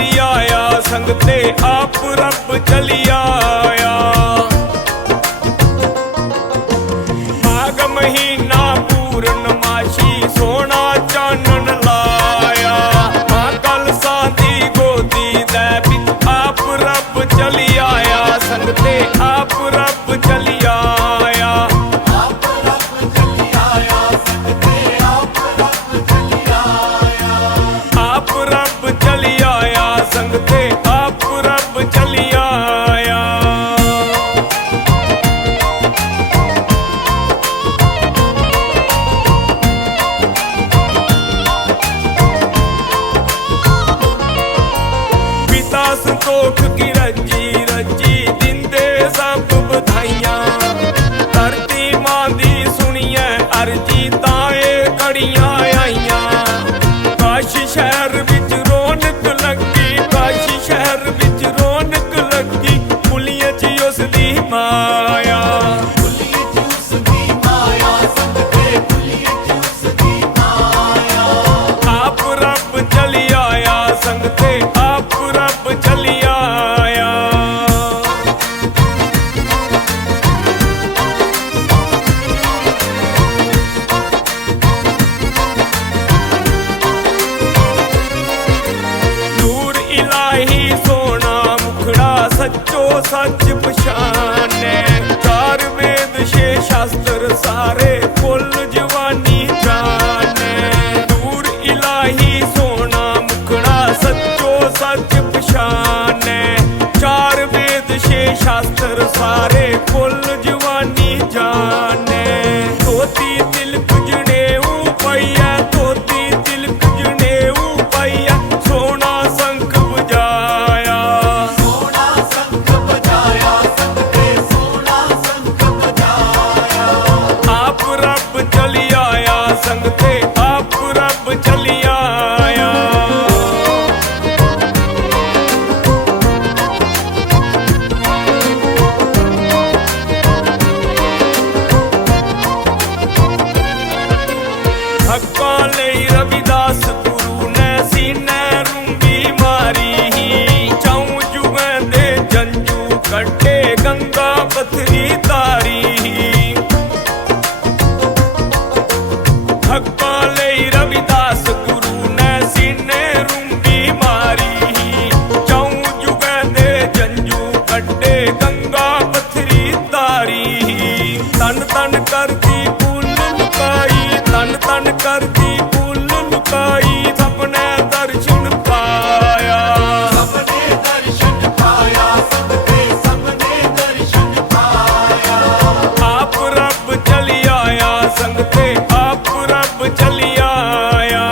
चली आया, संग ते आप रब चली आया। माघ महीना पूर्णमासी सोना चानन लाया, मां कलसा दी गोदी दे विच आप रब चली आया, संग ते आप रब चली आया। आप रब चली आया, संग ते आप रब चली आया। आप रब चली आया, संग ते आप रब चली आया। पिता संतोख की रजी रजी दिंदे सब बधाइयां, धरती मां दी सुनिए अर्जी ताए घड़ियां आईयां। काशी शहर विच रौनक लगी, काशी शहर विच रौनक लगी, पुलियां च उसदी माया। पुलिये च उसदी माया, संग ते पुलिये च उसदी माया। आप रब चली आया, संग ते आप रब चली आया। नूर इलाही सोना मुखड़ा सच्चो सच पछाने, चार वेद छे शास्त्र सारे फुल जवानी जाने। नूर इलाही सोना मुखड़ा सच्चो सच पछाने, चार वेद छे शास्त्र सारे फुल जवानी जाने। धोती तिलक जनेऊ पाइया, धोती तिलक जनेऊ पाइया, सोना शंख बजाया। सोना शंख बजाया, संग ते सोना शंख बजाया। आप रब चली आया, संग ते आप रब चली आया। हक्कां लई रविदास गुरु ने सीने रूंगी मारी, चौं जुगां दे जंजू कट्टे गंगा पथरी तारी। हक्कां लई रविदास गुरु ने सीने रूंगी मारी, चौं जुगां दे जंजू कट्टे गंगा पथरी तारी। तन तन करदी फुल लुकाई, तन तन करदी फुल लुकाई, सपने दर्शन पाया। सबने दर्शन पाया, संग ते सबने दर्शन पाया। आप रब चली आया, संग ते आप रब चली आया।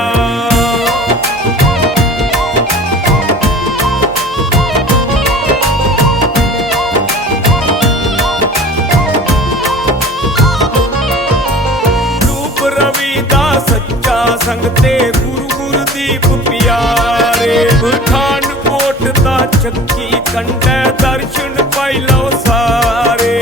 रूप रवि दा सच्चा, संग ते गुरु गुरदीप प्यारे। पठानकोट दा चक्की कंडे दर्शन पाई लो सारे।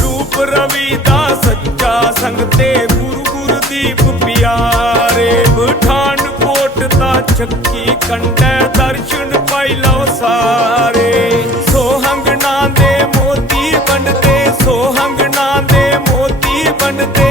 रूप रवि दा सच्चा, संग ते गुरु गुरदीप प्यारे। पठानकोट दा चक्की कंडे दर्शन पाई लो सारे। सोहंगना दे मोती बनदे, सोहंगना दे मोती बनदे,